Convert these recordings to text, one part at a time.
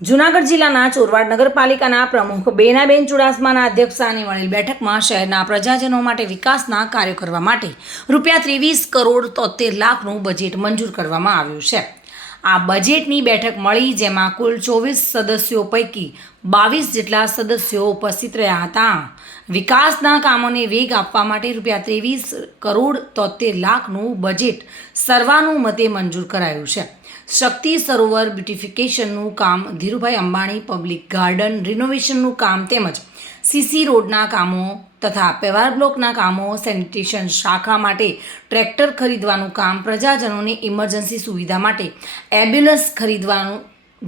જૂનાગઢ જિલ્લાના ચોરવાડ નગરપાલિકાના પ્રમુખ બેનાબેન ચુડાસમાના અધ્યક્ષસ્થાને મળેલ બેઠકમાં શહેરના પ્રજાજનો માટે વિકાસના કાર્યો કરવા માટે ₹23,73,00,000નું બજેટ મંજૂર કરવામાં આવ્યું છે। આ બજેટની બેઠક મળી જેમાં કુલ 24 સદસ્યો પૈકી 22 જેટલા સદસ્યો ઉપસ્થિત રહ્યા હતા। વિકાસના કામોને વેગ આપવા માટે ₹23,73,00,000નું બજેટ સર્વાનુમતે મંજૂર કરાયું છે। શક્તિ સરોવર બ્યુટિફિકેશનનું કામ, ધીરુભાઈ અંબાણી પબ્લિક ગાર્ડન રિનોવેશનનું કામ તેમજ સીસી રોડના કામો તથા પેવર બ્લોકના કામો, સેનિટેશન શાખા માટે ટ્રેક્ટર ખરીદવાનું કામ, પ્રજાજનોને ઇમરજન્સી સુવિધા માટે એમ્બ્યુલન્સ ખરીદવાનું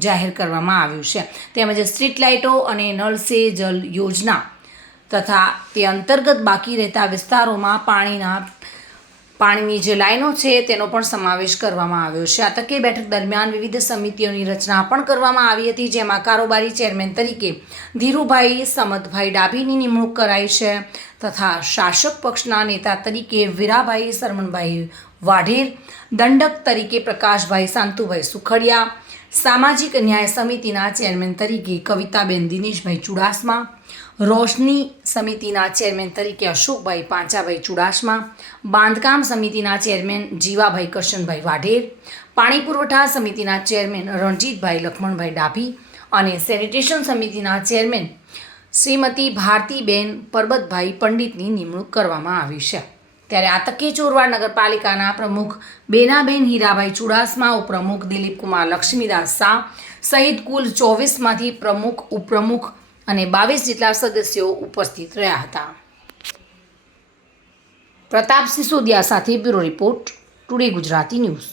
જાહેર કરવામાં આવ્યું છે। તેમજ સ્ટ્રીટ લાઇટો અને નળ સે જલ યોજના તથા તે અંતર્ગત બાકી રહેતા વિસ્તારોમાં પાણીની જે લાઈનો છે તેનો પણ સમાવેશ કરવામાં આવ્યો છે। આ તકે બેઠક દરમિયાન વિવિધ સમિતિઓની રચના પણ કરવામાં આવી હતી, જેમાં કારોબારી ચેરમેન તરીકે ધીરુભાઈ સમતભાઈ ડાભીની નિમણૂક કરાઈ છે તથા શાસક પક્ષના નેતા તરીકે વીરાભાઈ સરમણભાઈ વાઢેર, દંડક તરીકે પ્રકાશભાઈ શાંતુભાઈ સુખડિયા, સામાજિક ન્યાય સમિતિના ચેરમેન તરીકે કવિતાબેન દિનેશભાઈ ચુડાસમા, રોશની સમિતિના ચેરમેન તરીકે અશોકભાઈ પાંચાભાઈ ચુડાસમા, બાંધકામ સમિતિના ચેરમેન જીવાભાઈ કરશનભાઈ વાઢેર, પાણી પુરવઠા સમિતિના ચેરમેન રણજીતભાઈ લખમણભાઈ ડાભી અને સેનિટેશન સમિતિના ચેરમેન શ્રીમતી ભારતીબેન પરબતભાઈ પંડિતની નિમણૂક કરવામાં આવી છે। ત્યારે આ તકે ચોરવાડ નગરપાલિકાના પ્રમુખ બેનાબેન હીરાભાઈ ચુડાસમા, ઉપપ્રમુખ દિલીપકુમાર લક્ષ્મીદાસ શાહ સહિત કુલ 24માંથી પ્રમુખ, ઉપપ્રમુખ અને 22 જેટલા સદસ્યો ઉપસ્થિત રહ્યા હતા। પ્રતાપ સિસોદિયા સાથે bureau report, today Gujarati news.